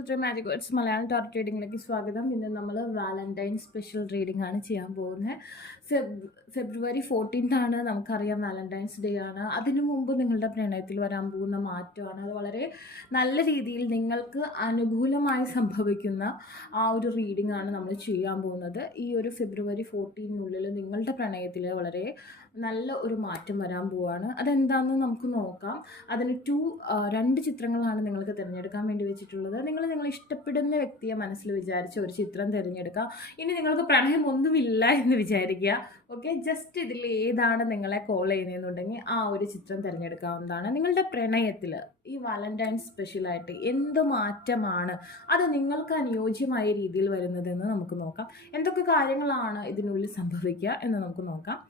To three magic words Malayalam start റീഡിങ്ങിലേക്ക് സ്വാഗതം. ഇന്ന് നമ്മൾ വാലന്റൈൻ സ്പെഷ്യൽ റീഡിംഗ് ആണ് ചെയ്യാൻ പോകുന്നത്. ഫെബ്രുവരി 14th ആണ്, നമുക്കറിയാം വാലന്റൈൻസ് ഡേ ആണ്. അതിനു മുമ്പ് നിങ്ങളുടെ പ്രണയത്തിൽ വരാൻ പോകുന്ന മാറ്റമാണ്. അത് വളരെ നല്ല രീതിയിൽ നിങ്ങൾക്ക് അനുകൂലമായി സംഭവിക്കുന്ന ആ ഒരു റീഡിംഗ് ആണ് നമ്മൾ ചെയ്യാൻ പോകുന്നത്. ഈ ഒരു ഫെബ്രുവരി 14 നിങ്ങളുടെ പ്രണയത്തിൽ വളരെ നല്ല ഒരു മാറ്റം വരാൻ പോവുകയാണ്. അതെന്താണെന്ന് നമുക്ക് നോക്കാം. അതിന് രണ്ട് ചിത്രങ്ങളാണ് നിങ്ങൾക്ക് തിരഞ്ഞെടുക്കാൻ വേണ്ടി വെച്ചിട്ടുള്ളത്. നിങ്ങൾ ഇഷ്ടപ്പെടുന്ന വ്യക്തിയെ മനസ്സിൽ വിചാരിച്ച് ഒരു ചിത്രം തിരഞ്ഞെടുക്കുക. ഇനി നിങ്ങൾക്ക് പ്രണയമൊന്നുമില്ല എന്ന് വിചാരിക്കുക. ഓക്കെ, ജസ്റ്റ് ഇതിൽ ഏതാണ് നിങ്ങളെ കോൾ ചെയ്യുന്നതെന്നുണ്ടെങ്കിൽ ആ ഒരു ചിത്രം തിരഞ്ഞെടുക്കാവുന്നതാണ്. നിങ്ങളുടെ പ്രണയത്തിൽ ഈ വാലന്റൈൻ സ്പെഷ്യലായിട്ട് എന്ത് മാറ്റമാണ് അത് നിങ്ങൾക്ക് അനുയോജ്യമായ രീതിയിൽ വരുന്നതെന്ന് നമുക്ക് നോക്കാം. എന്തൊക്കെ കാര്യങ്ങളാണ് ഇതിനുള്ളിൽ സംഭവിക്കുക എന്ന് നമുക്ക് നോക്കാം.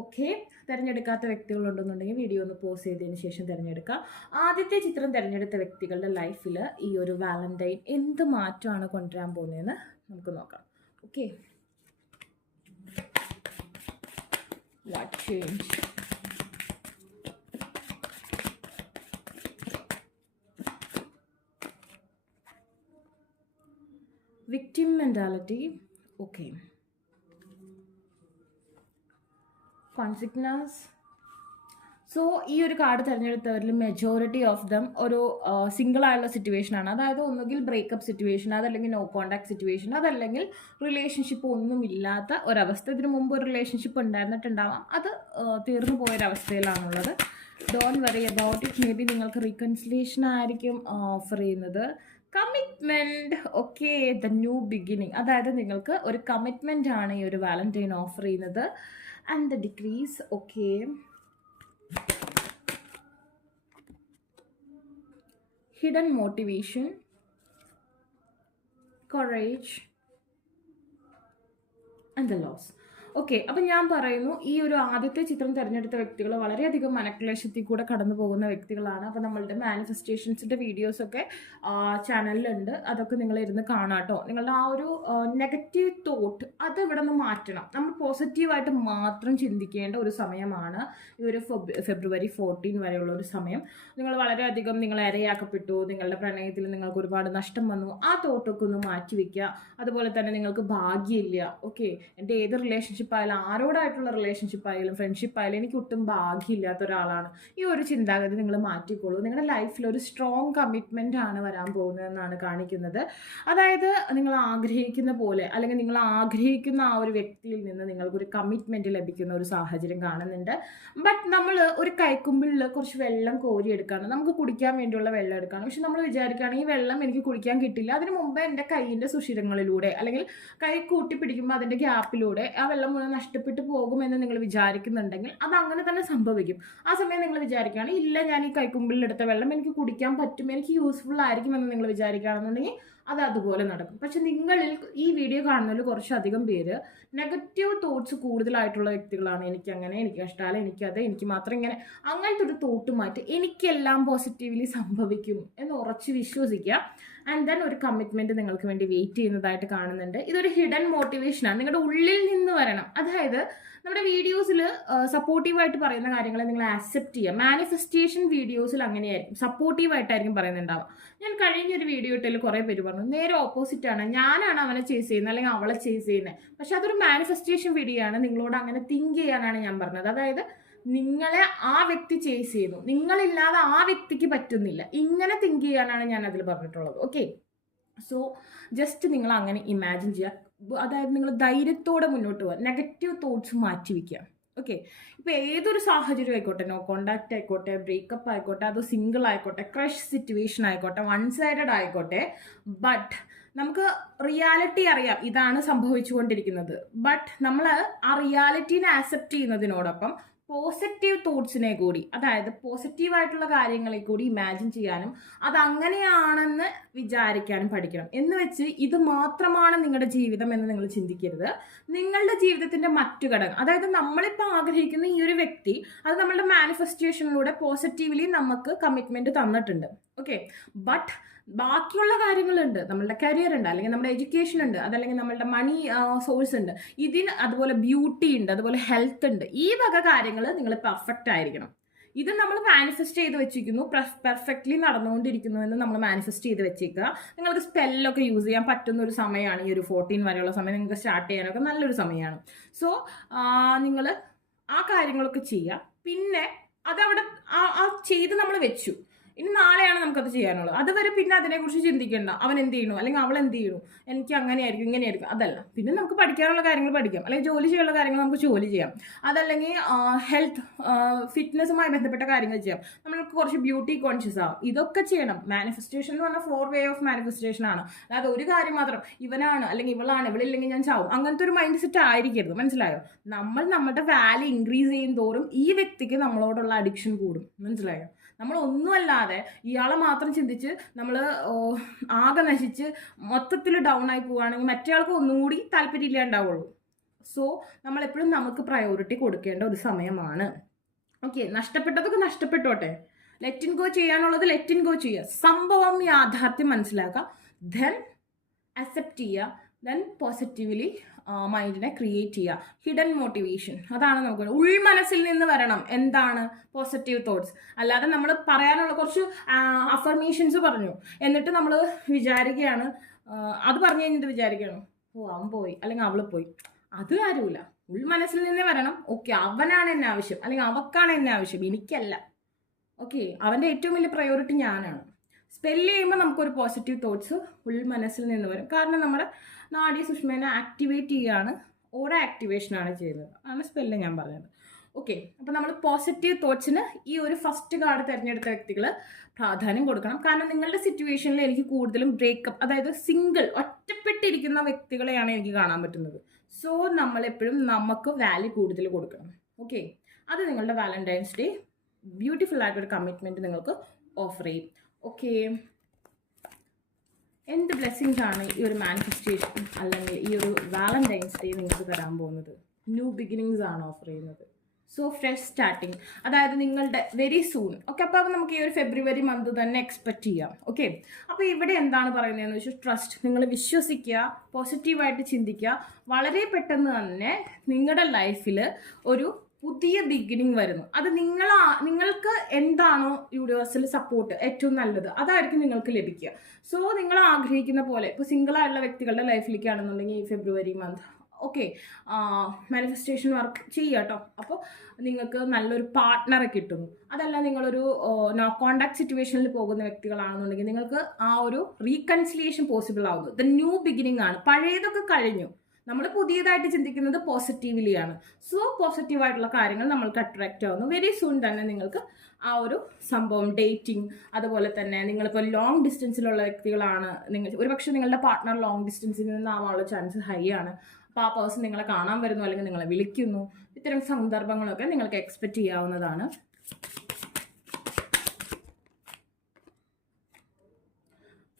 ഓക്കെ, തിരഞ്ഞെടുക്കാത്ത വ്യക്തികളുണ്ടെന്നുണ്ടെങ്കിൽ വീഡിയോ ഒന്ന് പോസ് ചെയ്തതിന് ശേഷം തിരഞ്ഞെടുക്കുക. ആദ്യത്തെ ചിത്രം തിരഞ്ഞെടുത്ത വ്യക്തികളുടെ ലൈഫിൽ ഈ ഒരു വാലന്റൈൻ എന്ത് മാറ്റമാണ് കൊണ്ടുവരാൻ പോകുന്നതെന്ന് നമുക്ക് നോക്കാം. Okay, what change? Victim mentality. Okay, consequence. So ഈ ഒരു കാർഡ് തിരഞ്ഞെടുത്തവരിൽ മെജോറിറ്റി ഓഫ് ദം ഒരു സിംഗിൾ ആയുള്ള സിറ്റുവേഷൻ ആണ്. അതായത് ഒന്നുകിൽ ബ്രേക്കപ്പ് സിറ്റുവേഷൻ, അതല്ലെങ്കിൽ നോ കോണ്ടാക്ട് സിറ്റുവേഷൻ, അതല്ലെങ്കിൽ റിലേഷൻഷിപ്പ് ഒന്നുമില്ലാത്ത ഒരവസ്ഥ. ഇതിനു മുമ്പ് ഒരു റിലേഷൻഷിപ്പ് ഉണ്ടായിരുന്നിട്ടുണ്ടാവാം, അത് തീർന്നു പോയൊരവസ്ഥയിലാണുള്ളത്. Don't worry about it. May be നിങ്ങൾക്ക് റീകൺസിലേഷൻ ആയിരിക്കും ഓഫർ ചെയ്യുന്നത്. Commitment. Okay, the new beginning. അതായത് നിങ്ങൾക്ക് ഒരു കമ്മിറ്റ്മെൻ്റ് ആണ് ഈ ഒരു വാലന്റൈൻ ഓഫർ ചെയ്യുന്നത്. And the decrease. Okay, hidden motivation, courage and the loss. Okay, അപ്പം ഞാൻ പറയുന്നു, ഈ ഒരു ആദ്യത്തെ ചിത്രം തിരഞ്ഞെടുത്ത വ്യക്തികൾ വളരെയധികം മനക്ലേശത്തിൽ കൂടെ കടന്നു പോകുന്ന വ്യക്തികളാണ്. അപ്പം നമ്മളുടെ മാനിഫെസ്റ്റേഷൻസിൻ്റെ വീഡിയോസൊക്കെ ചാനലിലുണ്ട്, അതൊക്കെ നിങ്ങളിരുന്ന് കാണാട്ടോ. നിങ്ങളുടെ ആ ഒരു നെഗറ്റീവ് തോട്ട് അത് ഇവിടെ നിന്ന് മാറ്റണം. നമ്മൾ പോസിറ്റീവായിട്ട് മാത്രം ചിന്തിക്കേണ്ട ഒരു സമയമാണ് ഈ ഒരു ഫെബ്രുവരി 14 വരെയുള്ള ഒരു സമയം. നിങ്ങൾ വളരെയധികം നിങ്ങൾ ഇരയാക്കപ്പെട്ടു, നിങ്ങളുടെ പ്രണയത്തിൽ നിങ്ങൾക്ക് ഒരുപാട് നഷ്ടം വന്നു, ആ തോട്ടൊക്കെ ഒന്ന് മാറ്റി വയ്ക്കുക. അതുപോലെ തന്നെ നിങ്ങൾക്ക് ഭാഗ്യമില്ല. ഓക്കെ, എൻ്റെ ഏത് റിലേഷൻഷിപ്പ് ആയാലും, ആരോടായിട്ടുള്ള റിലേഷൻഷിപ്പ് ആയാലും ഫ്രണ്ട്ഷിപ്പ് ആയാലും എനിക്ക് ഒട്ടും ഭാഗ്യമില്ലാത്ത ഒരാളാണ്. ഈ ഒരു ചിന്താഗതി നിങ്ങൾ മാറ്റിക്കോളൂ. നിങ്ങളുടെ ലൈഫിൽ ഒരു സ്ട്രോങ് കമ്മിറ്റ്മെൻ്റ് ആണ് വരാൻ പോകുന്നതെന്നാണ് കാണിക്കുന്നത്. അതായത് നിങ്ങൾ ആഗ്രഹിക്കുന്ന പോലെ, അല്ലെങ്കിൽ നിങ്ങൾ ആഗ്രഹിക്കുന്ന ആ ഒരു വ്യക്തിയിൽ നിന്ന് നിങ്ങൾക്കൊരു കമ്മിറ്റ്മെൻറ്റ് ലഭിക്കുന്ന ഒരു സാഹചര്യം കാണുന്നുണ്ട്. ബട്ട് നമ്മൾ ഒരു കൈക്കുമ്പിളിൽ കുറച്ച് വെള്ളം കോരിയെടുക്കുകയാണ്, നമുക്ക് കുടിക്കാൻ വേണ്ടിയുള്ള വെള്ളം എടുക്കുകയാണ്. പക്ഷെ നമ്മൾ വിചാരിക്കുകയാണ് ഈ വെള്ളം എനിക്ക് കുടിക്കാൻ കിട്ടില്ല, അതിന് മുമ്പ് എൻ്റെ കൈയിൻ്റെ സുഷിരങ്ങളിലൂടെ അല്ലെങ്കിൽ കൈ കൂട്ടി പിടിക്കുമ്പോൾ അതിൻ്റെ ഗ്യാപ്പിലൂടെ ആ വെള്ളം മുഴുവൻ നഷ്ടപ്പെട്ടു പോകുമെന്ന് നിങ്ങൾ വിചാരിക്കുന്നുണ്ടെങ്കിൽ അത് അങ്ങനെ തന്നെ സംഭവിക്കും. ആ സമയം നിങ്ങൾ വിചാരിക്കുകയാണ് ഇല്ല, ഞാൻ ഈ കൈക്കുമ്പിളിലെടുത്ത വെള്ളം എനിക്ക് കുടിക്കാൻ പറ്റും, എനിക്ക് യൂസ്ഫുൾ ആയിരിക്കുമെന്ന് നിങ്ങൾ വിചാരിക്കുകയാണെന്നുണ്ടെങ്കിൽ അത് അതുപോലെ നടക്കും. പക്ഷെ നിങ്ങളിൽ ഈ വീഡിയോ കാണുന്നതിൽ കുറച്ചധികം പേര് നെഗറ്റീവ് തോട്ട്സ് കൂടുതലായിട്ടുള്ള വ്യക്തികളാണ്. എനിക്കങ്ങനെ, എനിക്ക് ഇഷ്ടമല്ല, എനിക്കത്, എനിക്ക് മാത്രം ഇങ്ങനെ, അങ്ങനത്തെ ഒരു തോട്ട് മാറ്റി എനിക്കെല്ലാം പോസിറ്റീവ്ലി സംഭവിക്കും എന്ന് ഉറച്ച് വിശ്വസിക്കുക. ആൻഡ് ദെൻ ഒരു കമ്മിറ്റ്മെൻറ്റ് നിങ്ങൾക്ക് വേണ്ടി വെയിറ്റ് ചെയ്യുന്നതായിട്ട് കാണുന്നുണ്ട്. ഇതൊരു ഹിഡൻ മോട്ടിവേഷനാണ്, നിങ്ങളുടെ ഉള്ളിൽ നിന്ന് വരണം. അതായത് നമ്മുടെ വീഡിയോസിൽ സപ്പോർട്ടീവായിട്ട് പറയുന്ന കാര്യങ്ങളെ നിങ്ങൾ ആക്സെപ്റ്റ് ചെയ്യുക. മാനിഫെസ്റ്റേഷൻ വീഡിയോസിൽ അങ്ങനെയായിരിക്കും, സപ്പോർട്ടീവായിട്ടായിരിക്കും പറയുന്നുണ്ടാവുക. ഞാൻ കഴിഞ്ഞൊരു വീഡിയോ ഇട്ടതിൽ കുറേ പേര് പറഞ്ഞു നേരെ ഓപ്പോസിറ്റാണ്, ഞാനാണ് അവനെ ചേസ് ചെയ്യുന്നത് അല്ലെങ്കിൽ അവളെ ചേസ് ചെയ്യുന്നത്. പക്ഷെ അതൊരു മാനിഫെസ്റ്റേഷൻ വീഡിയോ ആണ്, നിങ്ങളോട് അങ്ങനെ തിങ്ക് ചെയ്യാനാണ് ഞാൻ പറഞ്ഞത്. അതായത് നിങ്ങളെ ആ വ്യക്തി ചേസ് ചെയ്യുന്നു, നിങ്ങളില്ലാതെ ആ വ്യക്തിക്ക് പറ്റുന്നില്ല, ഇങ്ങനെ തിങ്ക് ചെയ്യാനാണ് ഞാൻ അതിൽ പറഞ്ഞിട്ടുള്ളത്. ഓക്കെ, സോ ജസ്റ്റ് നിങ്ങൾ അങ്ങനെ ഇമാജിൻ ചെയ്യുക. അതായത് നിങ്ങൾ ധൈര്യത്തോടെ മുന്നോട്ട് പോകുക, നെഗറ്റീവ് തോട്ട്സ് മാറ്റി വയ്ക്കുക. ഓക്കെ, ഇപ്പോൾ ഏതൊരു സാഹചര്യം ആയിക്കോട്ടെ, നോ കോണ്ടാക്റ്റ് ആയിക്കോട്ടെ, ബ്രേക്കപ്പ് ആയിക്കോട്ടെ, അതോ സിംഗിൾ ആയിക്കോട്ടെ, ക്രഷ് സിറ്റുവേഷൻ ആയിക്കോട്ടെ, വൺ സൈഡഡ് ആയിക്കോട്ടെ, ബട്ട് നമുക്ക് റിയാലിറ്റി അറിയാം ഇതാണ് സംഭവിച്ചുകൊണ്ടിരിക്കുന്നത്. ബട്ട് നമ്മൾ ആ റിയാലിറ്റീനെ ആക്സെപ്റ്റ് ചെയ്യുന്നതിനോടൊപ്പം പോസിറ്റീവ് തോട്ട്സിനെ കൂടി, അതായത് പോസിറ്റീവായിട്ടുള്ള കാര്യങ്ങളെ കൂടി ഇമാജിൻ ചെയ്യാനും അതങ്ങനെയാണെന്ന് വിചാരിക്കാനും പഠിക്കണം. എന്ന് വെച്ച് ഇത് മാത്രമാണ് നിങ്ങളുടെ ജീവിതം എന്ന് നിങ്ങൾ ചിന്തിക്കരുത്. നിങ്ങളുടെ ജീവിതത്തിൻ്റെ മറ്റു ഘടകം, അതായത് നമ്മളിപ്പോൾ ആഗ്രഹിക്കുന്ന ഈ ഒരു വ്യക്തി, അത് നമ്മളുടെ മാനിഫെസ്റ്റേഷനിലൂടെ പോസിറ്റീവ്ലി നമുക്ക് കമ്മിറ്റ്മെൻറ്റ് തന്നിട്ടുണ്ട്. ഓക്കെ, ബട്ട് ബാക്കിയുള്ള കാര്യങ്ങളുണ്ട്, നമ്മളുടെ കരിയർ ഉണ്ട്, അല്ലെങ്കിൽ നമ്മുടെ എഡ്യൂക്കേഷൻ ഉണ്ട്, അതല്ലെങ്കിൽ നമ്മളുടെ മണി സോഴ്സ് ഉണ്ട്, ഇതിന് അതുപോലെ ബ്യൂട്ടി ഉണ്ട്, അതുപോലെ ഹെൽത്ത് ഉണ്ട്. ഈ വക കാര്യങ്ങൾ നിങ്ങൾ പെർഫെക്റ്റ് ആയിരിക്കണം. ഇത് നമ്മൾ മാനിഫെസ്റ്റ് ചെയ്ത് വെച്ചിരിക്കുന്നു, പെർഫെക്റ്റ്ലി നടന്നുകൊണ്ടിരിക്കുന്നു എന്ന് നമ്മൾ മാനിഫെസ്റ്റ് ചെയ്ത് വെച്ചേക്കുക. നിങ്ങൾക്ക് സ്പെല്ലൊക്കെ യൂസ് ചെയ്യാൻ പറ്റുന്ന ഒരു സമയമാണ് ഈ ഒരു 14 വരെയുള്ള സമയം. നിങ്ങൾക്ക് സ്റ്റാർട്ട് ചെയ്യാനൊക്കെ നല്ലൊരു സമയമാണ്. സോ നിങ്ങൾ ആ കാര്യങ്ങളൊക്കെ ചെയ്യുക. പിന്നെ അതവിടെ ചെയ്ത് നമ്മൾ വെച്ചു. ഇനി നാളെയാണ് നമുക്കത് ചെയ്യാനുള്ളത്. അതുവരെ പിന്നെ അതിനെക്കുറിച്ച് ചിന്തിക്കേണ്ട, അവൻ എന്ത് ചെയ്യണു അല്ലെങ്കിൽ അവൾ എന്ത് ചെയ്യണു, എനിക്ക് അങ്ങനെയായിരിക്കും ഇങ്ങനെയായിരിക്കും, അതല്ല. പിന്നെ നമുക്ക് പഠിക്കാനുള്ള കാര്യങ്ങൾ പഠിക്കാം, അല്ലെങ്കിൽ ജോലി ചെയ്യാനുള്ള കാര്യങ്ങൾ നമുക്ക് ജോലി ചെയ്യാം. അതല്ലെങ്കിൽ ഹെൽത്ത് ഫിറ്റ്നസ്സുമായി ബന്ധപ്പെട്ട കാര്യങ്ങൾ ചെയ്യാം. നമ്മൾക്ക് കുറച്ച് ബ്യൂട്ടി കോൺഷ്യസ് ആവും. ഇതൊക്കെ ചെയ്യണം. മാനിഫെസ്റ്റേഷൻ എന്ന് പറഞ്ഞാൽ 4 വേ ഓഫ് മാനിഫെസ്റ്റേഷൻ ആണ്. അതായത് ഒരു കാര്യം മാത്രം, ഇവനാണ് അല്ലെങ്കിൽ ഇവളാണ്, ഇവളില്ലെങ്കിൽ ഞാൻ ചാവും, അങ്ങനത്തെ ഒരു മൈൻഡ് സെറ്റ് ആയിരിക്കരുത്. മനസ്സിലായോ? നമ്മൾ നമ്മുടെ വാല്യൂ ഇൻക്രീസ് ചെയ്യും തോറും ഈ വ്യക്തിക്ക് നമ്മളോടുള്ള അഡിക്ഷൻ കൂടും. മനസ്സിലായോ? നമ്മൾ ഒന്നുമല്ലാതെ ഇയാളെ മാത്രം ചിന്തിച്ച് നമ്മൾ ആകെ നശിച്ച് മൊത്തത്തിൽ ഡൗൺ ആയി പോവുകയാണെങ്കിൽ മറ്റേ ആൾക്ക് ഒന്നും കൂടി താല്പര്യമില്ലാണ്ടാവുള്ളൂ. സോ നമ്മളെപ്പോഴും നമുക്ക് പ്രയോറിറ്റി കൊടുക്കേണ്ട ഒരു സമയമാണ്. ഓക്കെ, നഷ്ടപ്പെട്ടതൊക്കെ നഷ്ടപ്പെട്ടോട്ടെ. ലെറ്റ് ഇൻ ഗോ ചെയ്യാനുള്ളത് ലെറ്റ് ഇൻ ഗോ ചെയ്യുക. സംഭവം യാഥാർത്ഥ്യം മനസ്സിലാക്കുക, ദെൻ അക്സെപ്റ്റ് ചെയ്യുക, ദെൻ പോസിറ്റീവ്ലി മൈൻഡിനെ ക്രിയേറ്റ് ചെയ്യുക. ഹിഡൻ മോട്ടിവേഷൻ, അതാണ് നമുക്ക് ഉൾമനസ്സിൽ നിന്ന് വരണം. എന്താണ് പോസിറ്റീവ് തോട്ട്സ്? അല്ലാതെ നമ്മൾ പറയാനുള്ള കുറച്ച് അഫർമേഷൻസ് പറഞ്ഞു എന്നിട്ട് നമ്മൾ വിചാരിക്കുകയാണ്, അത് പറഞ്ഞു കഴിഞ്ഞിട്ട് വിചാരിക്കുകയാണ് അവൻ പോയി അല്ലെങ്കിൽ അവള് പോയി. അത് കാര്യമില്ല. ഉൾമനസ്സിൽ നിന്ന് വരണം. ഓക്കെ, അവനാണ് എന്നെ ആവശ്യം അല്ലെങ്കിൽ അവക്കാണ് എന്നെ ആവശ്യം, എനിക്കല്ല. ഓക്കെ, അവൻ്റെ ഏറ്റവും വലിയ പ്രയോറിറ്റി ഞാനാണ്. സ്പെല്ല് ചെയ്യുമ്പോൾ നമുക്കൊരു പോസിറ്റീവ് തോട്ട്സ് ഉൾമനസ്സിൽ നിന്ന് വരും. കാരണം നമ്മുടെ നാഡി സുഷ്മേനെ ആക്ടിവേറ്റ് ചെയ്യുകയാണ്, ഓരോ ആക്ടിവേഷനാണ് ചെയ്യുന്നത്. ആണ് സ്പെല്ല് ഞാൻ പറഞ്ഞത്. ഓക്കെ, അപ്പോൾ നമ്മൾ പോസിറ്റീവ് തോട്ട്സിന് ഈ ഒരു ഫസ്റ്റ് കാർഡ് തിരഞ്ഞെടുത്ത വ്യക്തികൾ പ്രാധാന്യം കൊടുക്കണം. കാരണം നിങ്ങളുടെ സിറ്റുവേഷനിൽ എനിക്ക് കൂടുതലും ബ്രേക്കപ്പ്, അതായത് സിംഗിൾ ഒറ്റപ്പെട്ടിരിക്കുന്ന വ്യക്തികളെയാണ് എനിക്ക് കാണാൻ പറ്റുന്നത്. സോ നമ്മളെപ്പോഴും നമുക്ക് വാല്യൂ കൂടുതൽ കൊടുക്കണം. ഓക്കെ, അത് നിങ്ങളുടെ വാലന്റൈൻസ് ഡേ ബ്യൂട്ടിഫുൾ ആയിട്ടൊരു കമ്മിറ്റ്മെൻറ്റ് നിങ്ങൾക്ക് ഓഫർ ചെയ്യും. ഓക്കെ, എന്ത് ബ്ലെസ്സിങ്സ് ആണ് ഈ ഒരു മാനിഫെസ്റ്റേഷൻ അല്ലെങ്കിൽ ഈ ഒരു വാലന്റൈൻസ് ഡേ നിങ്ങൾക്ക് തരാൻ പോകുന്നത്? ന്യൂ ബിഗിനിങ്സ് ആണ് ഓഫർ ചെയ്യുന്നത്. സോ ഫ്രഷ് സ്റ്റാർട്ടിങ്, അതായത് നിങ്ങളുടെ വെരി സൂൺ. ഓക്കെ, അപ്പോൾ നമുക്ക് ഈ ഒരു ഫെബ്രുവരി മന്ത് തന്നെ എക്സ്പെക്റ്റ് ചെയ്യാം. ഓക്കെ, അപ്പോൾ ഇവിടെ എന്താണ് പറയുന്നതെന്ന് വെച്ചാൽ ട്രസ്റ്റ്, നിങ്ങൾ വിശ്വസിക്കുക, പോസിറ്റീവായിട്ട് ചിന്തിക്കുക. വളരെ പെട്ടെന്ന് തന്നെ നിങ്ങളുടെ ലൈഫിൽ ഒരു പുതിയ ബിഗിനിങ് വരുന്നു. അത് നിങ്ങൾക്ക് എന്താണോ യൂണിവേഴ്സൽ സപ്പോർട്ട് ഏറ്റവും നല്ലത് അതായിരിക്കും നിങ്ങൾക്ക് ലഭിക്കുക. സോ നിങ്ങൾ ആഗ്രഹിക്കുന്ന പോലെ ഇപ്പോൾ സിംഗിളായുള്ള വ്യക്തികളുടെ ലൈഫിലേക്കാണെന്നുണ്ടെങ്കിൽ ഈ February month okay manifestation work ചെയ്യുക കേട്ടോ. അപ്പോൾ നിങ്ങൾക്ക് നല്ലൊരു പാർട്ട്ണറെ കിട്ടുന്നു. അതല്ല നിങ്ങളൊരു നോ കോണ്ടാക്ട് സിറ്റുവേഷനിൽ പോകുന്ന വ്യക്തികളാണെന്നുണ്ടെങ്കിൽ നിങ്ങൾക്ക് ആ ഒരു റീകൺസിലിയേഷൻ പോസിബിൾ ആവുന്നു. ദ ന്യൂ ബിഗിനിങ് ആണ്. പഴയതൊക്കെ കഴിഞ്ഞു, നമ്മൾ പുതിയതായിട്ട് ചിന്തിക്കുന്നത് പോസിറ്റീവ്ലി ആണ്. സോ പോസിറ്റീവായിട്ടുള്ള കാര്യങ്ങൾ നമ്മൾക്ക് അട്രാക്റ്റ് ആവുന്നു. വെരി സൂൺ തന്നെ നിങ്ങൾക്ക് ആ ഒരു സംഭവം ഡേറ്റിംഗ്, അതുപോലെ തന്നെ നിങ്ങളിപ്പോൾ ലോങ് ഡിസ്റ്റൻസിലുള്ള വ്യക്തികളാണ്, നിങ്ങൾ ഒരുപക്ഷെ നിങ്ങളുടെ പാർട്ട്ണർ ലോങ് ഡിസ്റ്റൻസിൽ നിന്നാവാനുള്ള ചാൻസ് ഹൈ ആണ്. അപ്പോൾ ആ പേഴ്സൺ നിങ്ങളെ കാണാൻ വരുന്നു അല്ലെങ്കിൽ നിങ്ങളെ വിളിക്കുന്നു. ഇത്തരം സന്ദർഭങ്ങളൊക്കെ നിങ്ങൾക്ക് എക്സ്പെക്റ്റ് ചെയ്യാവുന്നതാണ്.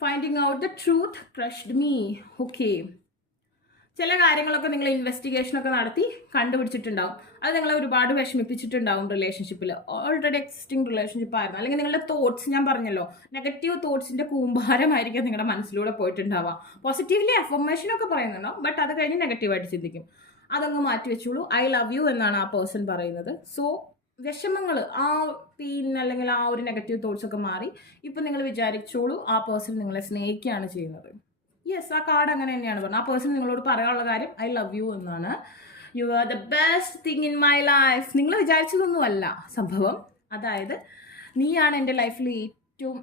Finding out the truth crushed me. Okay, ചില കാര്യങ്ങളൊക്കെ നിങ്ങൾ ഇൻവെസ്റ്റിഗേഷനൊക്കെ നടത്തി കണ്ടുപിടിച്ചിട്ടുണ്ടാവും. അത് നിങ്ങളെ ഒരുപാട് വിഷമിപ്പിച്ചിട്ടുണ്ടാവും റിലേഷൻഷിപ്പിൽ. ഓൾറെഡി എക്സിസ്റ്റിംഗ് റിലേഷൻഷിപ്പ് ആയിരുന്നു. അല്ലെങ്കിൽ നിങ്ങളുടെ തോട്ട്സ്, ഞാൻ പറഞ്ഞല്ലോ നെഗറ്റീവ് തോട്ട്സിന്റെ കൂമ്പാരമായിരിക്കും നിങ്ങളുടെ മനസ്സിലൂടെ പോയിട്ടുണ്ടാവുക. പോസിറ്റീവ്ലി അഫർമേഷനൊക്കെ പറയുന്നുണ്ടാവും, ബട്ട് അത് കഴിഞ്ഞ് നെഗറ്റീവായിട്ട് ചിന്തിക്കും. അതങ്ങ് മാറ്റി വെച്ചോളൂ. ഐ ലവ് യു എന്നാണ് ആ പേഴ്സൺ പറയുന്നത്. സോ വിഷമങ്ങൾ, ആ അല്ലെങ്കിൽ ആ ഒരു നെഗറ്റീവ് തോട്ട്സ് ഒക്കെ മാറി ഇപ്പം നിങ്ങൾ വിചാരിച്ചോളൂ ആ പേഴ്സൺ നിങ്ങളെ സ്നേഹിക്കുകയാണ് ചെയ്യുന്നത്. യെസ്, ആ കാർഡ് അങ്ങനെ തന്നെയാണ് പറഞ്ഞത്. ആ പേഴ്സൺ നിങ്ങളോട് പറയാനുള്ള കാര്യം ഐ ലവ് യു എന്നാണ്. You are the best thing in my life. നിങ്ങൾ വിചാരിച്ചതൊന്നുമല്ല സംഭവം. അതായത് നീയാണ് എൻ്റെ ലൈഫിൽ ഏറ്റവും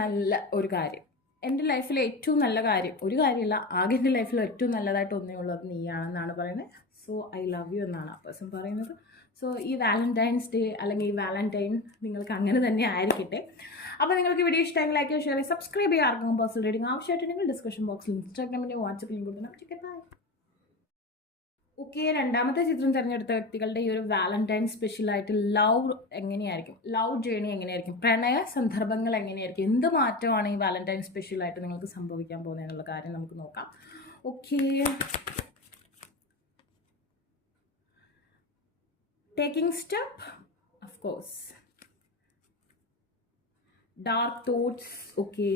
നല്ല ഒരു കാര്യം, എൻ്റെ ലൈഫിലെ ഏറ്റവും നല്ല കാര്യം. ഒരു കാര്യമില്ല, ആകെ എൻ്റെ ലൈഫിൽ ഏറ്റവും നല്ലതായിട്ട് ഒന്നേ ഉള്ളത് നീയാണെന്നാണ് പറയുന്നത്. സോ ഐ ലവ് യു എന്നാണ് ആ പേഴ്സൺ പറയുന്നത്. സോ ഈ വാലന്റൈൻസ് ഡേ അല്ലെങ്കിൽ ഈ വാലന്റൈൻ നിങ്ങൾക്ക് അങ്ങനെ തന്നെ ആയിരിക്കട്ടെ. അപ്പോൾ നിങ്ങൾക്ക് വീഡിയോ ഇഷ്ടമെങ്കിൽ ലൈക്ക് ഷെയർ ചെയ്ത് സബ്സ്ക്രൈബ് ചെയ്യുക. ആർക്കും പേഴ്സണൽ റീഡിംഗ് ആവശ്യമായിട്ടുണ്ടെങ്കിൽ ഡിസ്ക്രിപ്ഷൻ ബോക്സിൽ ഇൻസ്റ്റാഗ്രാമിൻ്റെ വാട്സപ്പ് ലിങ്ക് കൊടുക്കണം. ഓക്കെ, രണ്ടാമത്തെ ചിത്രം തിരഞ്ഞെടുത്ത വ്യക്തികളുടെ ഈ ഒരു വാലന്റൈൻ സ്പെഷ്യലായിട്ട് ലവ് എങ്ങനെയായിരിക്കും, ലവ് ജേണി എങ്ങനെയായിരിക്കും, പ്രണയ സന്ദർഭങ്ങൾ എങ്ങനെയായിരിക്കും, എന്ത് മാറ്റമാണ് ഈ വാലന്റൈൻ സ്പെഷ്യലായിട്ട് നിങ്ങൾക്ക് സംഭവിക്കാൻ പോകുന്നത് എന്നുള്ള കാര്യം നമുക്ക് നോക്കാം. Okay, taking step, of course, dark thoughts. Okay,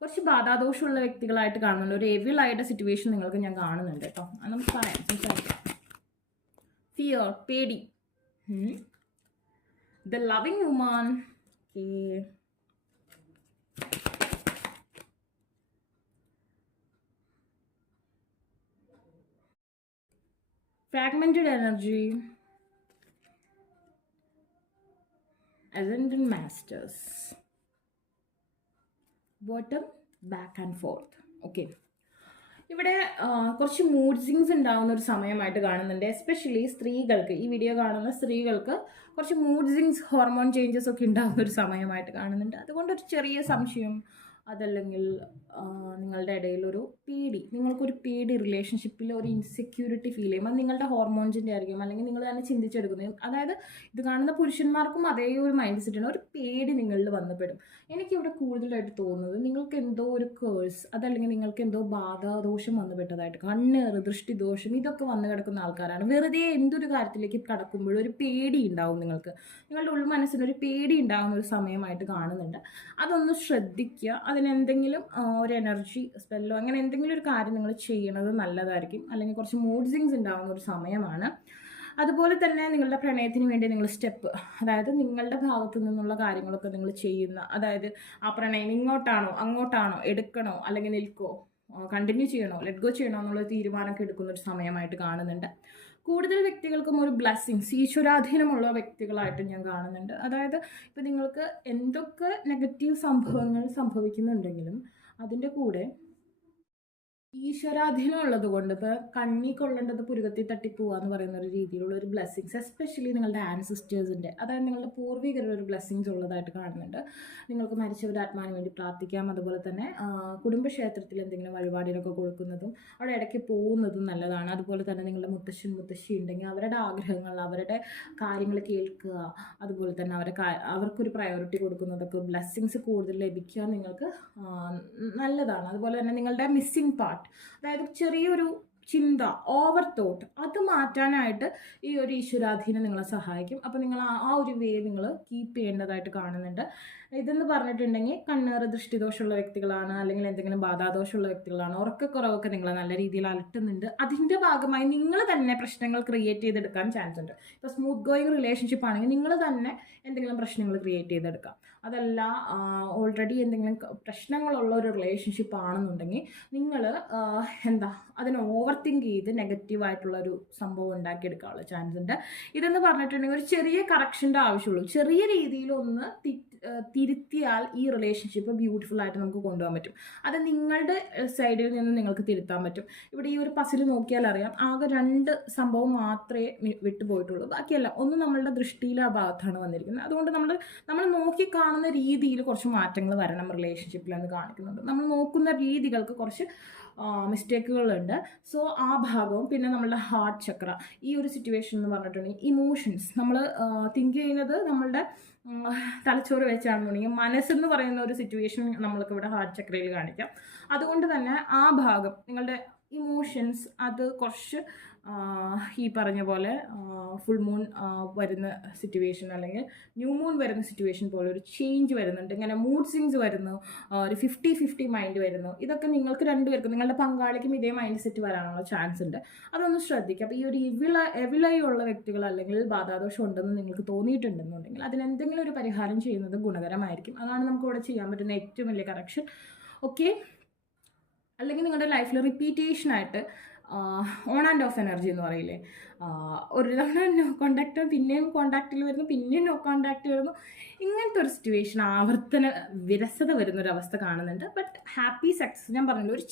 കുറച്ച് ബാധാദോഷമുള്ള വ്യക്തികളായിട്ട് കാണുന്നുണ്ട്. ഒരു എവിളായിട്ട് സിറ്റുവേഷൻ നിങ്ങൾക്ക് ഞാൻ കാണുന്നുണ്ട് കേട്ടോ. അത് നമുക്ക് പറയാം, സംസാരിക്കാം. ഫിയർ, പേടി, the loving woman. Okay, fragmented energy, ascendant masters, bottom, back and forth. Okay, ഇവിടെ കുറച്ച് മൂഡ് സ്വിങ്സ് ഉണ്ടാകുന്ന ഒരു സമയമായിട്ട് കാണുന്നുണ്ട്. എസ്പെഷ്യലി സ്ത്രീകൾക്ക്, ഈ വീഡിയോ കാണുന്ന സ്ത്രീകൾക്ക് കുറച്ച് മൂഡ് സ്വിങ്സ്, ഹോർമോൺ ചേഞ്ചസ് ഒക്കെ ഉണ്ടാകുന്ന ഒരു സമയമായിട്ട് കാണുന്നുണ്ട്. അതുകൊണ്ട് ഒരു ചെറിയ സംശയം, അതല്ലെങ്കിൽ നിങ്ങളുടെ ഇടയിൽ ഒരു പേടി, നിങ്ങൾക്കൊരു പേടി, റിലേഷൻഷിപ്പിൽ ഒരു ഇൻസെക്യൂരിറ്റി ഫീൽ ചെയ്യും. അത് നിങ്ങളുടെ ഹോർമോൺസിൻ്റെ ആയിരിക്കും, അല്ലെങ്കിൽ നിങ്ങൾ തന്നെ ചിന്തിച്ചെടുക്കുന്നത്. അതായത് ഇത് കാണുന്ന പുരുഷന്മാർക്കും അതേ ഒരു മൈൻഡ് സെറ്റാണ്, ഒരു പേടി നിങ്ങളിൽ വന്നപ്പെടും. എനിക്കിവിടെ കൂടുതലായിട്ട് തോന്നുന്നത് നിങ്ങൾക്ക് എന്തോ ഒരു കേഴ്സ്, അതല്ലെങ്കിൽ നിങ്ങൾക്ക് എന്തോ ബാധാദോഷം വന്നുപെട്ടതായിട്ട്, കണ്ണേറ്, ദൃഷ്ടിദോഷം, ഇതൊക്കെ വന്നു കിടക്കുന്ന ആൾക്കാരാണ്. വെറുതെ എന്തൊരു കാര്യത്തിലേക്ക് കടക്കുമ്പോഴും ഒരു പേടി ഉണ്ടാവും നിങ്ങൾക്ക്, നിങ്ങളുടെ ഉൾ മനസ്സിനൊരു പേടി ഉണ്ടാകുന്ന ഒരു സമയമായിട്ട് കാണുന്നുണ്ട്. അതൊന്ന് ശ്രദ്ധിക്കുക. അതിനെന്തെങ്കിലും ഒരു എനർജി സ്പെല്ലോ അങ്ങനെ എന്തെങ്കിലും ഒരു കാര്യം നിങ്ങൾ ചെയ്യണത് നല്ലതായിരിക്കും. അല്ലെങ്കിൽ കുറച്ച് മൂഡ് സ്വിങ്സ് ഉണ്ടാകുന്ന ഒരു സമയമാണ്. അതുപോലെ തന്നെ നിങ്ങളുടെ പ്രണയത്തിന് വേണ്ടി നിങ്ങൾ സ്റ്റെപ്പ്, അതായത് നിങ്ങളുടെ ഭാഗത്തു നിന്നുള്ള കാര്യങ്ങളൊക്കെ നിങ്ങൾ ചെയ്യുന്ന, അതായത് ആ പ്രണയം ഇങ്ങോട്ടാണോ അങ്ങോട്ടാണോ, എടുക്കണോ അല്ലെങ്കിൽ നിൽക്കോ, കണ്ടിന്യൂ ചെയ്യണോ ലെറ്റ് ഗോ ചെയ്യണോ എന്നുള്ള തീരുമാനമൊക്കെ എടുക്കുന്ന ഒരു സമയമായിട്ട് കാണുന്നുണ്ട്. കൂടുതൽ വ്യക്തികൾക്കും ഒരു ബ്ലെസ്സിങ്സ്, ഈശ്വരാധീനമുള്ള വ്യക്തികളായിട്ട് ഞാൻ കാണുന്നുണ്ട്. അതായത് ഇപ്പം നിങ്ങൾക്ക് എന്തൊക്കെ നെഗറ്റീവ് സംഭവങ്ങൾ സംഭവിക്കുന്നുണ്ടെങ്കിലും അതിൻ്റെ കൂടെ ഈശ്വരാധീനം ഉള്ളത് കൊണ്ട്, ഇപ്പോൾ കണ്ണി കൊള്ളേണ്ടത് പുരുകത്തി തട്ടിപ്പോവുക എന്ന് പറയുന്ന ഒരു രീതിയിലുള്ള ഒരു ബ്ലെസ്സിങ്സ്, എസ്പെഷ്യലി നിങ്ങളുടെ ആൻസിസ്റ്റേഴ്സിൻ്റെ, അതായത് നിങ്ങളുടെ പൂർവികരുടെ ഒരു ബ്ലെസ്സിങ്സ് ഉള്ളതായിട്ട് കാണുന്നുണ്ട്. നിങ്ങൾക്ക് മരിച്ചവരുടെ ആത്മാവിന് വേണ്ടി പ്രാർത്ഥിക്കാം. അതുപോലെ തന്നെ കുടുംബക്ഷേത്രത്തിൽ എന്തെങ്കിലും വഴിപാടിനൊക്കെ കൊടുക്കുന്നതും അവിടെ ഇടയ്ക്ക് പോകുന്നതും നല്ലതാണ്. അതുപോലെ തന്നെ നിങ്ങളുടെ മുത്തശ്ശൻ മുത്തശ്ശി ഉണ്ടെങ്കിൽ അവരുടെ ആഗ്രഹങ്ങൾ, അവരുടെ കാര്യങ്ങൾ കേൾക്കുക, അതുപോലെ തന്നെ അവർക്കൊരു പ്രയോറിറ്റി കൊടുക്കുന്നതൊക്കെ ബ്ലെസ്സിങ്സ് കൂടുതൽ ലഭിക്കുക നിങ്ങൾക്ക് നല്ലതാണ്. അതുപോലെ തന്നെ നിങ്ങളുടെ മിസ്സിങ് പാർട്ട്, അതായത് ചെറിയൊരു ചിന്ത, ഓവർ തോട്ട്, അത് മാറ്റാനായിട്ട് ഈ ഒരു ഈശ്വരാധീനം നിങ്ങളെ സഹായിക്കും. അപ്പോൾ നിങ്ങൾ ആ ഒരു വേ നിങ്ങൾ കീപ്പ് ചെയ്യേണ്ടതായിട്ട് കാണുന്നുണ്ട്. ഇതെന്ന് പറഞ്ഞിട്ടുണ്ടെങ്കിൽ കണ്ണേറ്, ദൃഷ്ടിദോഷമുള്ള വ്യക്തികളാണ്, അല്ലെങ്കിൽ എന്തെങ്കിലും ബാധാദോഷമുള്ള വ്യക്തികളാണ്, ഉറക്കക്കുറവൊക്കെ നിങ്ങളെ നല്ല രീതിയിൽ അലട്ടുന്നുണ്ട്. അതിൻ്റെ ഭാഗമായി നിങ്ങൾ തന്നെ പ്രശ്നങ്ങൾ ക്രിയേറ്റ് ചെയ്തെടുക്കാൻ ചാൻസ് ഉണ്ട്. ഇപ്പോൾ സ്മൂത്ത് ഗോയിങ് റിലേഷൻഷിപ്പ് ആണെങ്കിൽ നിങ്ങൾ തന്നെ എന്തെങ്കിലും പ്രശ്നങ്ങൾ ക്രിയേറ്റ് ചെയ്തെടുക്കാം. അതല്ല ഓൾറെഡി എന്തെങ്കിലും പ്രശ്നങ്ങളുള്ള ഒരു റിലേഷൻഷിപ്പ് ആണെന്നുണ്ടെങ്കിൽ നിങ്ങൾ അതിനെ ഓവർ തിങ്ക് ചെയ്ത് നെഗറ്റീവായിട്ടുള്ളൊരു സംഭവം ഉണ്ടാക്കിയെടുക്കാനുള്ള ചാൻസ് ഉണ്ട്. ഇതെന്ന് പറഞ്ഞിട്ടുണ്ടെങ്കിൽ ഒരു ചെറിയ കറക്ഷൻ്റെ ആവശ്യമുള്ളൂ. ചെറിയ രീതിയിലൊന്ന് തിരുത്തിയാൽ ഈ റിലേഷൻഷിപ്പ് ബ്യൂട്ടിഫുൾ ആയിട്ട് നമുക്ക് കൊണ്ടുപോകാൻ പറ്റും. അത് നിങ്ങളുടെ സൈഡിൽ നിന്ന് നിങ്ങൾക്ക് തിരുത്താൻ പറ്റും. ഇവിടെ ഈ ഒരു പസിൽ നോക്കിയാൽ അറിയാം, ആകെ 2 സംഭവം മാത്രമേ വിട്ടുപോയിട്ടുള്ളൂ. ബാക്കിയല്ല ഒന്ന് നമ്മളുടെ ദൃഷ്ടിയിലെ ആ ഭാഗത്താണ് വന്നിരിക്കുന്നത്. അതുകൊണ്ട് നമ്മൾ നോക്കി കാണുന്ന രീതിയിൽ കുറച്ച് മാറ്റങ്ങൾ വരണം റിലേഷൻഷിപ്പിലെന്ന് കാണിക്കുന്നുണ്ട്. നമ്മൾ നോക്കുന്ന രീതികൾക്ക് കുറച്ച് മിസ്റ്റേക്കുകളുണ്ട്. സോ ആ ഭാഗവും, പിന്നെ നമ്മളുടെ ഹാർട്ട് ചക്ര, ഈ ഒരു സിറ്റുവേഷൻ എന്ന് പറഞ്ഞിട്ടുണ്ടെങ്കിൽ ഇമോഷൻസ്, നമ്മൾ തിങ്ക് ചെയ്യുന്നത് നമ്മളുടെ തലച്ചോറ് വെച്ചാണെന്നുണ്ടെങ്കിൽ മനസ്സെന്ന് പറയുന്ന ഒരു സിറ്റുവേഷൻ നമ്മൾക്ക് ഇവിടെ ഹാർട്ട് ചക്രയിൽ കാണിക്കാം. അതുകൊണ്ട് തന്നെ ആ ഭാഗം നിങ്ങളുടെ ഇമോഷൻസ് അത് കുറച്ച് ഈ പറഞ്ഞ പോലെ ഫുൾ മൂൺ വരുന്ന സിറ്റുവേഷൻ അല്ലെങ്കിൽ ന്യൂ മൂൺ വരുന്ന സിറ്റുവേഷൻ പോലെ ഒരു ചേഞ്ച് വരുന്നുണ്ട്. ഇങ്ങനെ മൂഡ് സ്വിങ്സ് വരുന്നു, ഒരു 50-50 മൈൻഡ് വരുന്നു. ഇതൊക്കെ നിങ്ങൾക്ക് രണ്ടുപേർക്കും, നിങ്ങളുടെ പങ്കാളിക്കും ഇതേ മൈൻഡ് സെറ്റ് വരാനുള്ള ചാൻസ് ഉണ്ട്. അതൊന്ന് ശ്രദ്ധിക്കുക. അപ്പോൾ ഈ ഒരു എവിളയുള്ള വ്യക്തികൾ അല്ലെങ്കിൽ ബാധാദോഷം ഉണ്ടെന്ന് നിങ്ങൾക്ക് തോന്നിയിട്ടുണ്ടെന്നുണ്ടെങ്കിൽ അതിനെന്തെങ്കിലും ഒരു പരിഹാരം ചെയ്യുന്നത് ഗുണകരമായിരിക്കും. അതാണ് നമുക്കിവിടെ ചെയ്യാൻ പറ്റുന്ന ഏറ്റവും വലിയ കറക്ഷൻ. ഓക്കെ, അല്ലെങ്കിൽ നിങ്ങളുടെ ലൈഫിൽ റിപ്പീറ്റേഷനായിട്ട് ഓൺ ആൻഡ് ഓഫ് എനർജി എന്ന് പറയില്ലേ, ഒരു തവണ കോണ്ടാക്ട് പിന്നെയും കോണ്ടാക്റ്റിൽ വരുന്നു, പിന്നെയും നോ കോണ്ടാക്റ്റ് വരുന്നു, ഇങ്ങനത്തെ ഒരു സിറ്റുവേഷൻ, ആവർത്തന വിരസത വരുന്നൊരവസ്ഥ കാണുന്നുണ്ട്. ബട്ട് ഹാപ്പി സക്സസ്, ഞാൻ പറഞ്ഞില്ല, ഒരു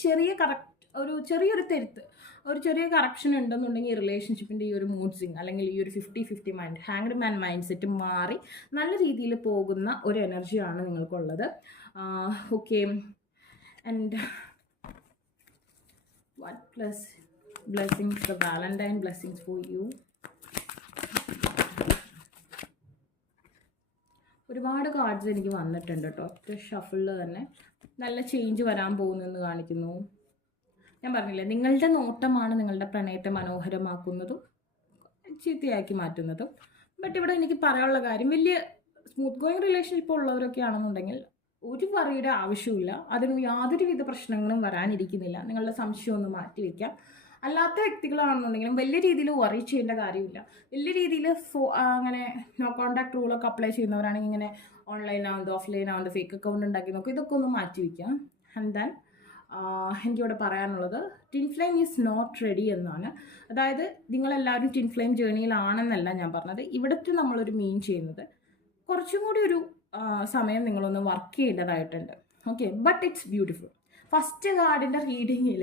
ചെറിയൊരു തെരുത്ത്, ഒരു ചെറിയ കറക്ഷൻ ഉണ്ടെന്നുണ്ടെങ്കിൽ ഈ റിലേഷൻഷിപ്പിൻ്റെ ഈ ഒരു മൂഡ് സ്വിങ് അല്ലെങ്കിൽ ഈ ഒരു 50-50 mind, hanged man mind set മാറി നല്ല രീതിയിൽ പോകുന്ന ഒരു എനർജിയാണ് നിങ്ങൾക്കുള്ളത്. Okay, and what blessings, the Valentine blessings for you. ഒരുപാട് കാർഡ്സ് എനിക്ക് വന്നിട്ടുണ്ട് കേട്ടോ. ഒറ്റ ഷഫിളിൽ തന്നെ നല്ല ചേഞ്ച് വരാൻ പോകുന്നെന്ന് കാണിക്കുന്നു. ഞാൻ പറഞ്ഞില്ലേ, നിങ്ങളുടെ നോട്ടമാണ് നിങ്ങളുടെ പ്രണയത്തെ മനോഹരമാക്കുന്നതും ചീത്തയാക്കി മാറ്റുന്നതും. ബട്ട് ഇവിടെ എനിക്ക് പറയാനുള്ള കാര്യം, വലിയ സ്മൂത്ത് ഗോയിങ് റിലേഷൻഷിപ്പ് ഉള്ളവരൊക്കെ ആണെന്നുണ്ടെങ്കിൽ ഒരു വറിയുടെ ആവശ്യമില്ല. അതിന് യാതൊരുവിധ പ്രശ്നങ്ങളും വരാനിരിക്കുന്നില്ല. നിങ്ങളുടെ സംശയം ഒന്ന് മാറ്റി വയ്ക്കാം. അല്ലാത്ത വ്യക്തികളാണെന്നുണ്ടെങ്കിലും വലിയ രീതിയിൽ വറി ചെയ്യേണ്ട കാര്യമില്ല. വലിയ രീതിയിൽ അങ്ങനെ നോ കോൺടാക്ട് റൂളൊക്കെ അപ്ലൈ ചെയ്യുന്നവരാണെങ്കിൽ ഇങ്ങനെ ഓൺലൈനാവുന്നത് ഓഫ്ലൈനാവുന്നത് ഫേക്ക് അക്കൗണ്ട് ഉണ്ടാക്കി നോക്കും, ഇതൊക്കെ ഒന്ന് മാറ്റി വയ്ക്കാം. ആൻഡ് ദെൻ എനിക്കിവിടെ പറയാനുള്ളത് twin flame is not ready എന്നാണ്. അതായത് നിങ്ങളെല്ലാവരും ടിൻ ഫ്ലെയിം ജേണിയിലാണെന്നല്ല ഞാൻ പറഞ്ഞത്. ഇവിടുത്തെ നമ്മളൊരു മീൻ ചെയ്യുന്നത് കുറച്ചും കൂടി ഒരു സമയം നിങ്ങളൊന്ന് വർക്ക് ചെയ്യേണ്ടതായിട്ടുണ്ട്. Okay, but it's beautiful. First കാർഡിൻ്റെ റീഡിങ്ങിൽ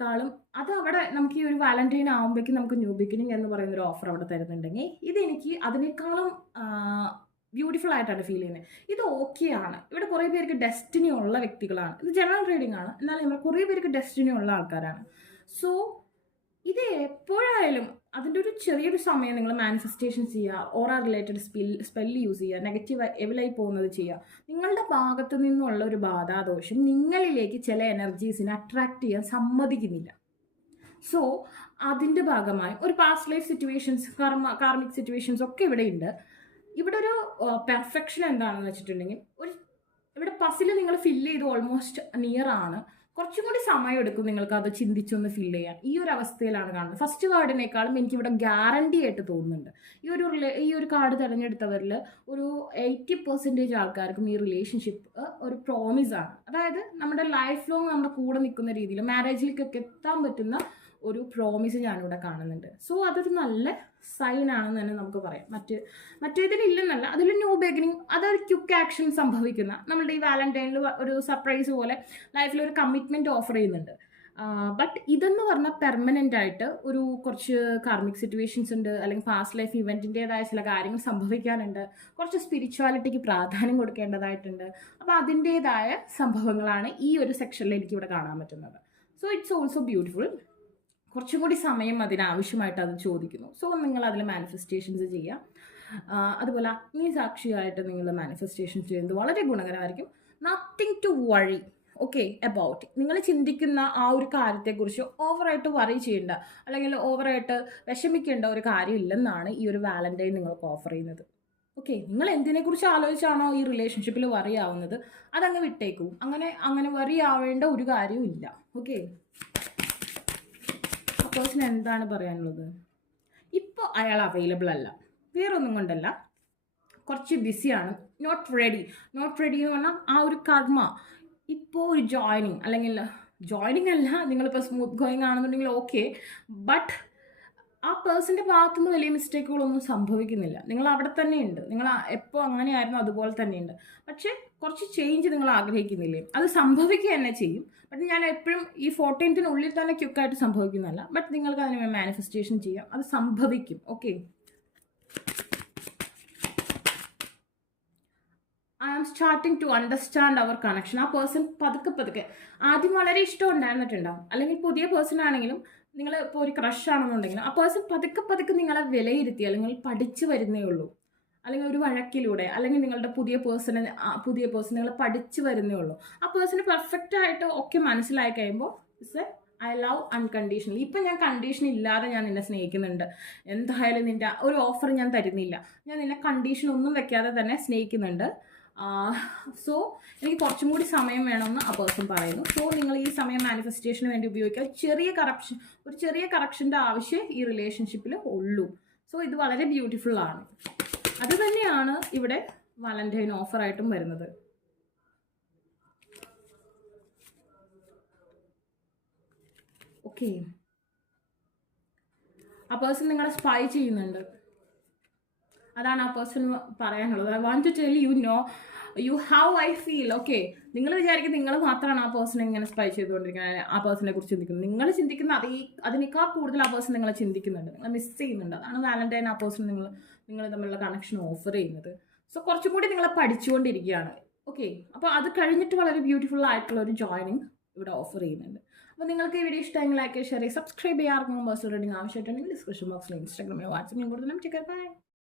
കാളും അത് അവിടെ നമുക്ക് ഈ ഒരു വാലന്റൈൻ ആകുമ്പോഴേക്കും നമുക്ക് ന്യൂ ബിഗിനിങ് എന്ന് പറയുന്നൊരു ഓഫർ അവിടെ തരുന്നുണ്ടെങ്കിൽ ഇതെനിക്ക് അതിനേക്കാളും ബ്യൂട്ടിഫുൾ ആയിട്ടാണ് ഫീൽ ചെയ്യുന്നത്. ഇത് ഓക്കെയാണ്. ഇവിടെ കുറേ പേർക്ക് ഡെസ്റ്റിനി ഉള്ള വ്യക്തികളാണ്. ഇത് ജനറൽ റീഡിംഗ് ആണ്, എന്നാൽ നമ്മൾ കുറേ പേർക്ക് ഡെസ്റ്റിനി ഉള്ള ആൾക്കാരാണ്. സോ ഇത് എപ്പോഴായാലും അതിൻ്റെ ഒരു ചെറിയൊരു സമയം നിങ്ങൾ മാനിഫെസ്റ്റേഷൻ ചെയ്യുക, ഓറ റിലേറ്റഡ് സ്പെല്ല് യൂസ് ചെയ്യുക, നെഗറ്റീവ് എവിലായി പോകുന്നത് ചെയ്യുക. നിങ്ങളുടെ ഭാഗത്തു നിന്നുള്ള ഒരു ബാധാദോഷം നിങ്ങളിലേക്ക് ചില എനർജീസിനെ അട്രാക്ട് ചെയ്യാൻ സമ്മതിക്കുന്നില്ല. സോ അതിൻ്റെ ഭാഗമായി ഒരു past life situations, karmic situations ഒക്കെ ഇവിടെയുണ്ട്. ഇവിടെ ഒരു പെർഫെക്ഷൻ എന്താണെന്ന് വെച്ചിട്ടുണ്ടെങ്കിൽ ഇവിടെ പസിൽ നിങ്ങൾ ഫില്ല് ചെയ്ത് ഓൾമോസ്റ്റ് നിയർ ആണ്. കുറച്ചും കൂടി സമയം എടുക്കും നിങ്ങൾക്ക് അത് ചിന്തിച്ചൊന്ന് ഫില്ല് ചെയ്യാൻ. ഈ ഒരു അവസ്ഥയിലാണ് കാണുന്നത്. ഫസ്റ്റ് കാർഡിനേക്കാളും എനിക്കിവിടെ ഗ്യാരണ്ടി ആയിട്ട് തോന്നുന്നുണ്ട്. ഈ ഒരു കാർഡ് തിരഞ്ഞെടുത്തവരിൽ ഒരു 80% ആൾക്കാർക്കും ഈ റിലേഷൻഷിപ്പ് ഒരു പ്രോമിസാണ്. അതായത് നമ്മുടെ ലൈഫ് ലോങ് നമ്മുടെ കൂടെ നിൽക്കുന്ന രീതിയിൽ മാരേജിലേക്കൊക്കെ എത്താൻ പറ്റുന്ന ഒരു പ്രോമിസ് ഞാനിവിടെ കാണുന്നുണ്ട്. സോ അതൊരു നല്ല സൈൻ ആണെന്ന് തന്നെ നമുക്ക് പറയാം. മറ്റേതിലില്ലെന്നല്ല, അതിൽ ന്യൂ ബിഗിനിങ്, അതൊരു ക്വിക്ക് ആക്ഷൻ സംഭവിക്കുന്ന നമ്മളുടെ ഈ വാലന്റൈനിൽ ഒരു സർപ്രൈസ് പോലെ ലൈഫിൽ ഒരു കമ്മിറ്റ്മെൻറ്റ് ഓഫർ ചെയ്യുന്നുണ്ട്. ബട്ട് ഇതെന്ന് പറഞ്ഞാൽ പെർമനൻ്റ് ആയിട്ട് ഒരു കുറച്ച് കാർമിക് സിറ്റുവേഷൻസ് ഉണ്ട്, അല്ലെങ്കിൽ പാസ്റ്റ് ലൈഫ് ഇവൻറ്റിൻ്റെതായ ചില കാര്യങ്ങൾ സംഭവിക്കാനുണ്ട്, കുറച്ച് സ്പിരിച്വാലിറ്റിക്ക് പ്രാധാന്യം കൊടുക്കേണ്ടതായിട്ടുണ്ട്. അപ്പോൾ അതിൻ്റേതായ സംഭവങ്ങളാണ് ഈ ഒരു സെക്ഷനിൽ എനിക്കിവിടെ കാണാൻ പറ്റുന്നത്. So it's also beautiful. കുറച്ചും കൂടി സമയം അതിനാവശ്യമായിട്ട് അത് ചോദിക്കുന്നു. സോ നിങ്ങൾ അതിൽ മാനിഫെസ്റ്റേഷൻസ് ചെയ്യുക. അതുപോലെ അഗ്നി സാക്ഷിയായിട്ട് നിങ്ങൾ മാനിഫെസ്റ്റേഷൻസ് ചെയ്യുന്നത് വളരെ ഗുണകരമായിരിക്കും. Nothing to worry okay about. നിങ്ങൾ ചിന്തിക്കുന്ന ആ ഒരു കാര്യത്തെക്കുറിച്ച് ഓവറായിട്ട് വറി ചെയ്യേണ്ട, അല്ലെങ്കിൽ ഓവറായിട്ട് വിഷമിക്കേണ്ട ഒരു കാര്യമില്ലെന്നാണ് ഈ ഒരു വാലന്റൈൻ നിങ്ങൾക്ക് ഓഫർ ചെയ്യുന്നത്. ഓക്കെ, നിങ്ങൾ എന്തിനെക്കുറിച്ച് ആലോചിച്ചാണോ ഈ റിലേഷൻഷിപ്പിൽ വറി ആവുന്നത് അതങ്ങ് വിട്ടേക്കും. അങ്ങനെ വറി ആവേണ്ട ഒരു കാര്യവും ഇല്ല. ഓക്കെ, പേഴ്സൺ എന്താണ് പറയാനുള്ളത്? ഇപ്പോൾ അയാൾ അവൈലബിൾ അല്ല, വേറൊന്നും കൊണ്ടല്ല, കുറച്ച് ബിസിയാണ്. നോട്ട് റെഡി എന്ന് പറഞ്ഞാൽ ആ ഒരു കർമ്മ ഇപ്പോൾ ഒരു ജോയിനിങ് അല്ല, നിങ്ങളിപ്പോൾ സ്മൂത്ത് ഗോയിങ് ആണെന്നുണ്ടെങ്കിൽ ഓക്കെ, ബട്ട് ആ പേഴ്സൻ്റെ ഭാഗത്തുനിന്ന് വലിയ മിസ്റ്റേക്കുകളൊന്നും സംഭവിക്കുന്നില്ല. നിങ്ങൾ അവിടെ തന്നെയുണ്ട്, നിങ്ങൾ എപ്പോൾ അങ്ങനെയായിരുന്നു അതുപോലെ തന്നെയുണ്ട്. പക്ഷേ കുറച്ച് ചേഞ്ച് നിങ്ങൾ ആഗ്രഹിക്കുന്നില്ലേ, അത് സംഭവിക്കുക തന്നെ ചെയ്യും. ബട്ട് ഞാൻ എപ്പോഴും ഈ 14th തന്നെ ക്വിക്കായിട്ട് സംഭവിക്കുന്നതല്ല, ബട്ട് നിങ്ങൾക്ക് അതിന് മാനിഫെസ്റ്റേഷൻ ചെയ്യാം, അത് സംഭവിക്കും. Okay, I am starting to understand our connection. ആ പേഴ്സൺ പതുക്കെ ആദ്യം വളരെ ഇഷ്ടം ഉണ്ടായിരുന്നിട്ടുണ്ടാവും, അല്ലെങ്കിൽ പുതിയ പേഴ്സൺ ആണെങ്കിലും നിങ്ങൾ ഇപ്പോൾ ഒരു ക്രഷ് ആണെന്നുണ്ടെങ്കിലും ആ പേഴ്സൺ പതുക്കെ നിങ്ങളെ വിലയിരുത്തി, അല്ലെങ്കിൽ പഠിച്ചു വരുന്നേ ഉള്ളൂ, അല്ലെങ്കിൽ ഒരു വഴക്കിലൂടെ, അല്ലെങ്കിൽ നിങ്ങളുടെ പുതിയ പേഴ്സൺ നിങ്ങൾ പഠിച്ചു വരുന്നേ ഉള്ളൂ. ആ പേഴ്സണ് പെർഫെക്റ്റ് ആയിട്ട് ഒക്കെ മനസ്സിലായി കഴിയുമ്പോൾ ഐ ലവ് അൺകണ്ടീഷണലി. ഇപ്പം ഞാൻ കണ്ടീഷൻ ഇല്ലാതെ ഞാൻ നിന്നെ സ്നേഹിക്കുന്നുണ്ട്, എന്തായാലും നിൻ്റെ ഒരു ഓഫർ ഞാൻ തരുന്നില്ല, ഞാൻ നിന്നെ കണ്ടീഷൻ ഒന്നും വെക്കാതെ തന്നെ സ്നേഹിക്കുന്നുണ്ട്. സോ എനിക്ക് കുറച്ചും കൂടി സമയം വേണമെന്ന് ആ പേഴ്സൺ പറയുന്നു. സോ നിങ്ങൾ ഈ സമയം മാനിഫെസ്റ്റേഷന് വേണ്ടി ഉപയോഗിക്കുക. ഒരു ചെറിയ കറക്ഷൻ്റെ ആവശ്യം ഈ റിലേഷൻഷിപ്പിൽ ഉള്ളൂ. സോ ഇത് വളരെ ബ്യൂട്ടിഫുൾ ആണ്. അത് തന്നെയാണ് ഇവിടെ വാലന്റൈൻ ഓഫറായിട്ടും വരുന്നത്. ഓക്കെ, ആ പേഴ്സൺ നിങ്ങളെ സ്പൈ ചെയ്യുന്നുണ്ട്, അതാണ് ആ പേഴ്സൺ പറയാനുള്ളത്. I want to tell you how I feel. Okay, നിങ്ങൾ വിചാരിക്കും നിങ്ങൾ മാത്രമാണ് ആ പേഴ്സണെ ഇങ്ങനെ സ്പൈ ചെയ്തുകൊണ്ടിരിക്കുന്നത്, ആ പേഴ്സണെ കുറിച്ച് ചിന്തിക്കുന്നത്. നിങ്ങൾ ചിന്തിക്കുന്ന അതിനേക്കാൾ കൂടുതൽ ആ പേഴ്സൺ നിങ്ങളെ ചിന്തിക്കുന്നുണ്ട്, നിങ്ങൾ മിസ് ചെയ്യുന്നുണ്ട്. അതാണ് വാലന്റൈൻ ആ പേഴ്സൺ നിങ്ങൾ തമ്മിലുള്ള കണക്ഷൻ ഓഫർ ചെയ്യുന്നത്. സോ കുറച്ചും കൂടി നിങ്ങളെ പഠിച്ചുകൊണ്ടിരിക്കുകയാണ്. ഓക്കെ, അപ്പോൾ അത് കഴിഞ്ഞിട്ട് വളരെ ബ്യൂട്ടിഫുൾ ആയിട്ടുള്ള ഒരു ജോയിനിങ് ഇവിടെ ഓഫർ ചെയ്യുന്നുണ്ട്. അപ്പോൾ നിങ്ങൾക്ക് ഈ വീഡിയോ ഇഷ്ടമെങ്കിൽ ലൈക്ക് ഷെയർ സബ്സ്ക്രൈബ് ചെയ്യാറുണ്ട്. പേഴ്സണൽ റീഡിംഗ് ആവശ്യമായിട്ടുണ്ടെങ്കിൽ ഡിസ്ക്രിപ്ഷൻ ബോക്സിൽ ഇൻസ്റ്റാഗ്രാമിൽ വാട്സാപ്പിൽ കൊടുക്കണം. Check by.